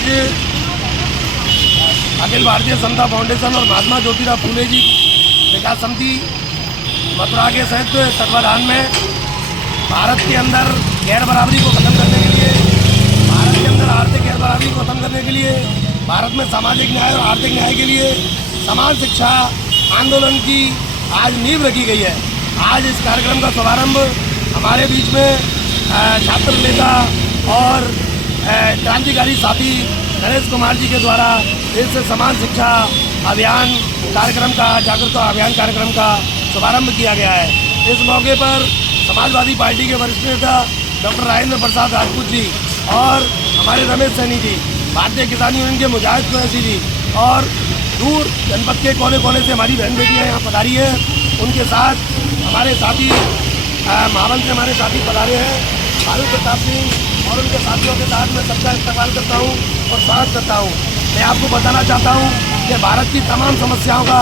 आज अखिल भारतीय समता फाउंडेशन और महात्मा ज्योतिराव फूले जी विकास समिति मथुरा के संयुक्त तत्वाधान में भारत के अंदर गैर बराबरी को खत्म करने के लिए, भारत के अंदर आर्थिक गैर बराबरी को खत्म करने के लिए, भारत में सामाजिक न्याय और आर्थिक न्याय के लिए समान शिक्षा आंदोलन की आज नींव रखी गई है। आज इस कार्यक्रम का शुभारंभ हमारे बीच में छात्र नेता और क्रांतिकारी साथी नरेश कुमार जी के द्वारा इस समान शिक्षा अभियान कार्यक्रम का, जागरूकता अभियान कार्यक्रम का शुभारंभ किया गया है। इस मौके पर समाजवादी पार्टी के वरिष्ठ नेता डॉक्टर राजेंद्र प्रसाद राजपूत जी और हमारे रमेश सैनी जी, भारतीय किसान यूनियन के मुजाहिद कुरैशी जी और दूर जनपद के कोने कोने से हमारी बहन बेटियाँ यहाँ पधारी हैं। उनके साथ हमारे साथी महावन से हमारे साथी पधारे हैं, फारूक प्रताप सिंह और उनके साथियों के साथ मैं सबका इस्तेमाल करता हूँ और स्वागत करता हूँ। मैं आपको बताना चाहता हूँ कि भारत की तमाम समस्याओं का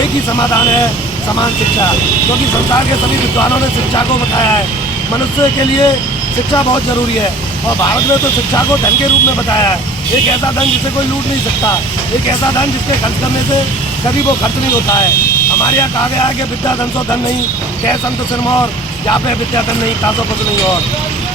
एक ही समाधान है, समान शिक्षा, क्योंकि संसार के सभी विद्वानों ने शिक्षा को बताया है। मनुष्य के लिए शिक्षा बहुत ज़रूरी है और भारत ने तो शिक्षा को धन के रूप में बताया है। एक ऐसा धन जिसे कोई लूट नहीं सकता, एक ऐसा धन जिसके खर्च करने से कभी वो खर्च नहीं होता है। हमारे यहाँ कहा गया है कि विद्या धन सो धन नहीं, कह संत सिरमौर, यहाँ पे विद्या धन नहीं, तासो पशु नहीं। और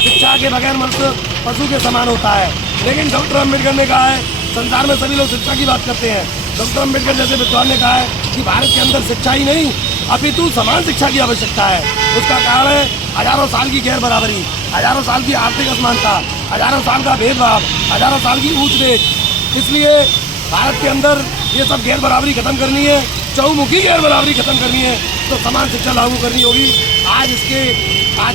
शिक्षा के बगैर मनुष्य पशु के समान होता है। लेकिन डॉक्टर अम्बेडकर ने कहा है, संसार में सभी लोग शिक्षा की बात करते हैं, डॉक्टर अम्बेडकर जैसे विद्वान ने कहा है कि भारत के अंदर शिक्षा ही नहीं अपितु समान शिक्षा की आवश्यकता है। उसका कारण है हजारों साल की गैर बराबरी, हजारों साल की आर्थिक असमानता, हजारों साल का भेदभाव, हजारों साल की ऊंच नीच। इसलिए भारत के अंदर ये सब गैर बराबरी खत्म करनी है, चहुमुखी गैर बराबरी खत्म करनी है, तो समान शिक्षा लागू करनी होगी। आज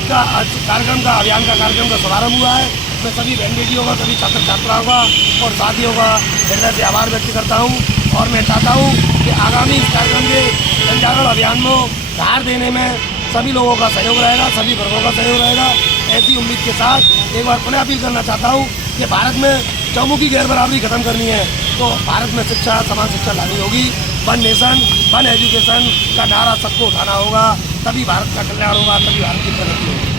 का कार्यक्रम का अभियान का कार्यक्रम का शुभारंभ हुआ है। मैं सभी बहन बेटियों का, सभी छात्र छात्राओं का और साथियों का हृदय से आभार व्यक्त करता हूँ और मैं चाहता हूँ कि आगामी इस कार्यक्रम के जनजागरण अभियान में धार देने में सभी लोगों का सहयोग रहेगा, सभी वर्गों का सहयोग रहेगा। ऐसी उम्मीद के साथ एक बार पुनः अपील करना चाहता हूँ कि भारत में चहुमुखी गैर बराबरी खत्म करनी है तो भारत में शिक्षा, समान शिक्षा लानी होगी। वन नेशन वन एजुकेशन का नारा सबको उठाना होगा, तभी भारत का कल्याण होगा, तभी भारत की प्रगति होगी।